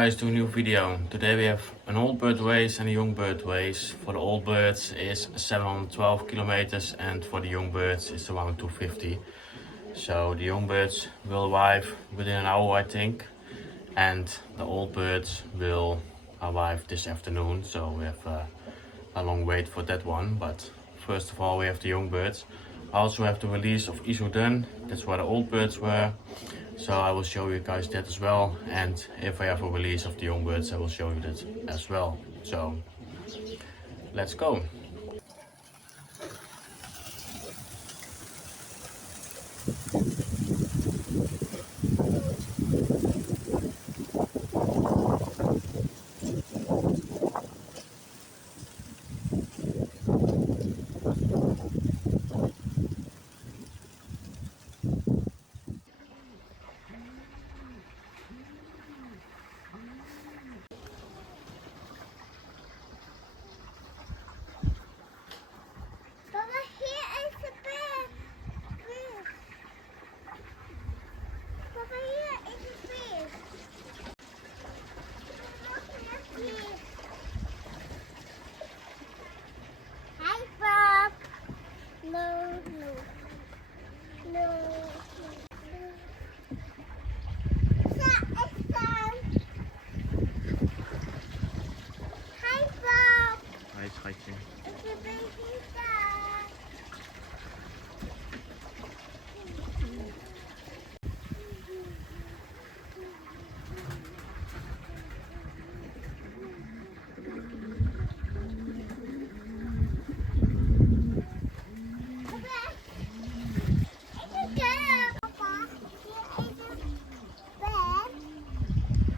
guys to a new video. Today we have an old bird race and a young bird race. For the old birds is 712 kilometers and for the young birds it's around 250. So the young birds will arrive within an hour I think, and the old birds will arrive this afternoon. So we have a long wait for that one, but first of all we have the young birds. I also have the release of Issoudun, that's where the old birds were. So I will show you guys that as well, and if I have a release of the young birds I will show you that as well. So let's go.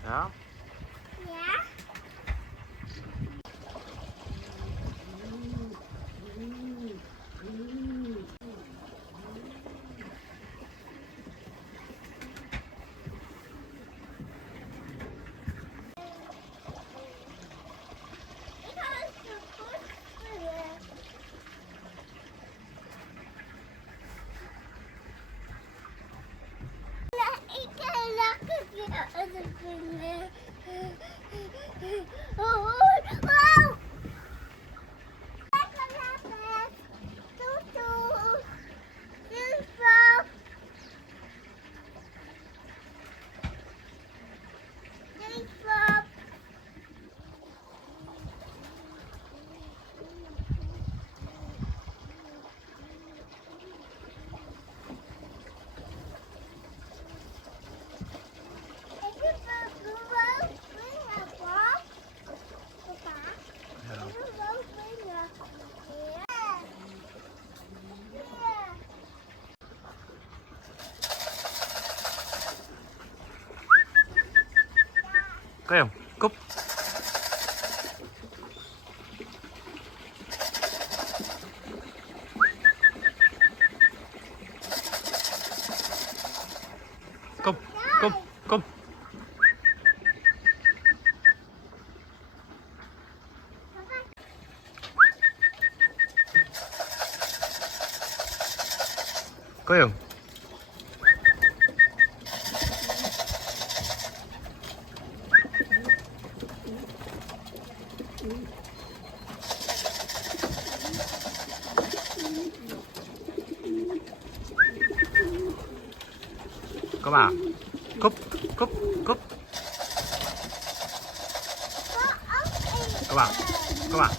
Ja? Ja? Ik kan lachen als een vinger. Oh, oh! Lekker lachen. Toet toet. Super. Super. Kom, kom. Kom, kom, kom. Kom jong. Kom maar. Kom, kom, kom. Kom maar, kom maar.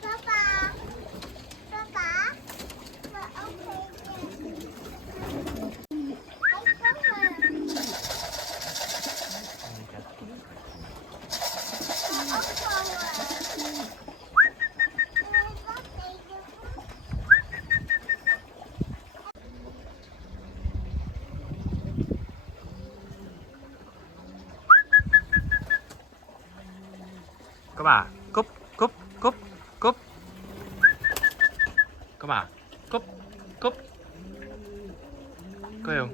Papa. Papa. Maar ook even. Hij kan Kom maar. Kop, kop, kop, kop. Kom maar. Kop, kop. Kom jong.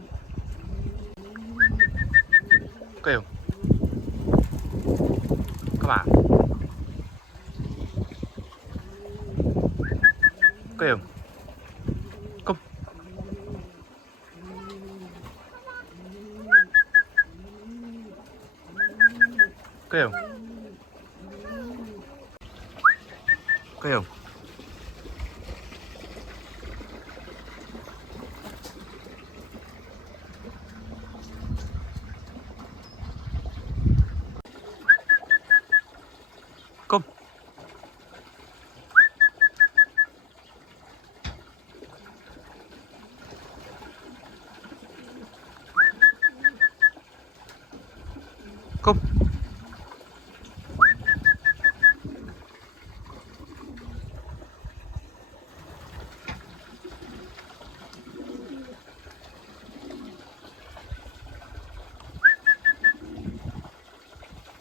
Kom jong. Kom maar. Kom jong. Kom. Go. Go. Kom. Kom.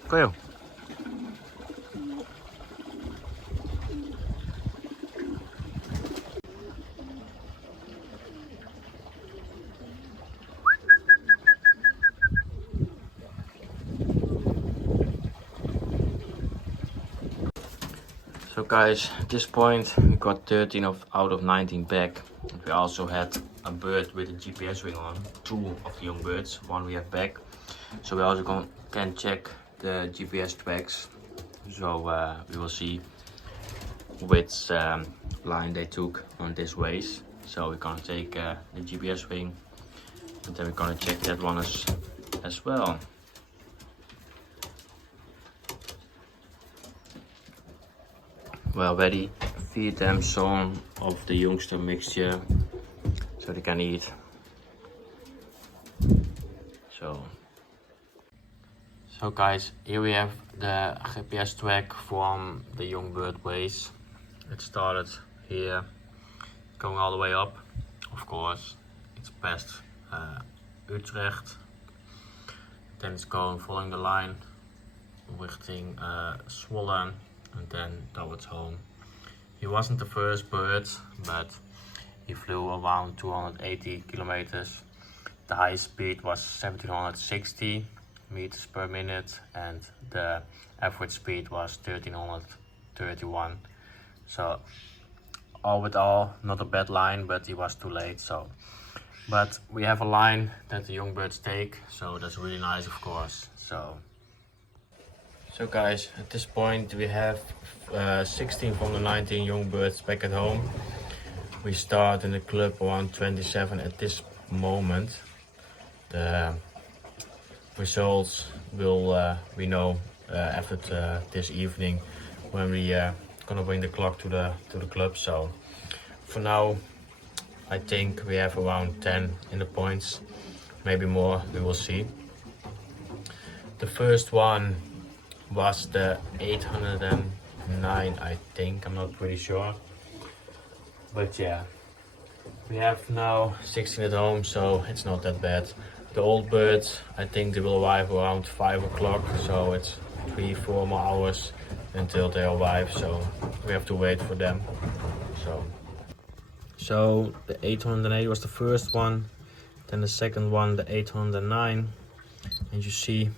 Go. So guys, at this point we got 13 out of 19 back. We also had a bird with a GPS ring on, 2 of the young birds, 1 we have back. So we also can check the GPS tracks. So we will see which line they took on this race. So we're gonna take the GPS ring and then we're gonna check that one as well. We already feed them some of the youngster mixture so they can eat. So guys, here we have the GPS track from the young bird race. It started here, going all the way up. Of course, it's past Utrecht. Then it's going following the line, richting Zwolle, and then towards home. He wasn't the first bird, but he flew around 280 kilometers. The highest speed was 1760 meters per minute, and the average speed was 1331. So all with all, not a bad line, but he was too late. But we have a line that the young birds take, so that's really nice, of course. So guys, at this point we have 16 from the 19 young birds back at home. We start in the club around 27 at this moment. The results will we know after this evening when we gonna bring the clock to the club. So for now, I think we have around 10 in the points, maybe more. We will see. The first one was the 809, I think. I'm not pretty sure, but yeah, we have now 16 at home, so it's not that bad. The old birds, I think they will arrive around 5 o'clock, so it's 3-4 more hours until they arrive, so we have to wait for them. So the 808 was the first one, then the second one, the 809, and you see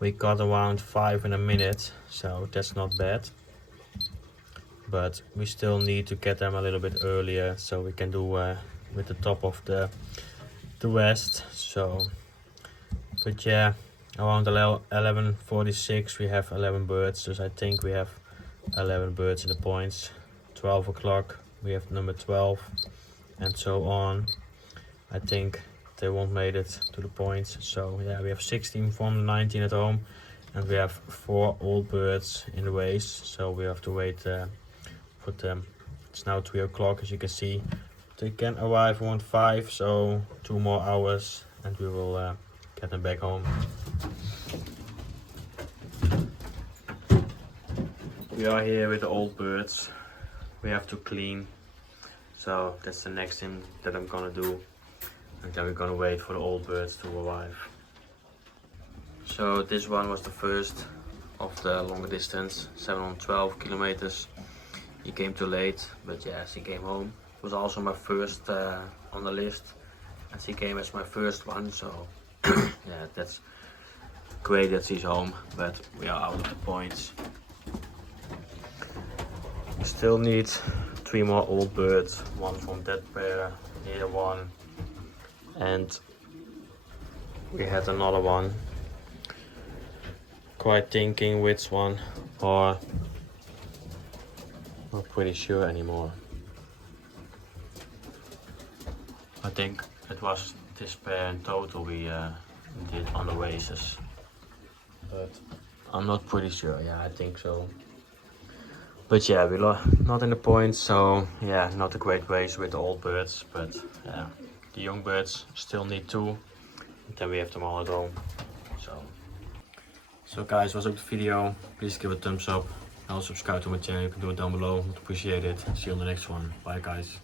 we got around 5 in a minute, so that's not bad. But we still need to get them a little bit earlier so we can do with the top of the rest. So, but yeah, around 11:46 we have 11 birds, so I think we have 11 birds in the points. 12 o'clock we have number 12, and so on. I think they won't make it to the points. So yeah, we have 16 from the 19 at home, and we have 4 old birds in the race, so we have to wait for them. It's now 3 o'clock, as you can see. They can arrive around 5, so 2 more hours and we will get them back home. We are here with the old birds. We have to clean, so that's the next thing that I'm gonna do, and then we're gonna wait for the old birds to arrive. So this one was the first of the longer distance, 712 kilometers. He came too late, but yes, he came home. It was also my first on the list, as he came as my first one, so yeah, that's great that he's home, but we are out of the points. We still need 3 more old birds, 1 from that pair, here 1, and we had another one quite thinking which one, or not pretty sure anymore. I think it was this pair in total we did on the races, but I'm not pretty sure. Yeah, I think so. But yeah, we not in the points, so yeah, not a great race with the old birds, but yeah, the young birds still need 2, and then we have them all at home. So guys, was ook the video. Please give it a thumbs up. And also subscribe to my channel. You can do it down below. Would appreciate it. See you on the next one. Bye guys.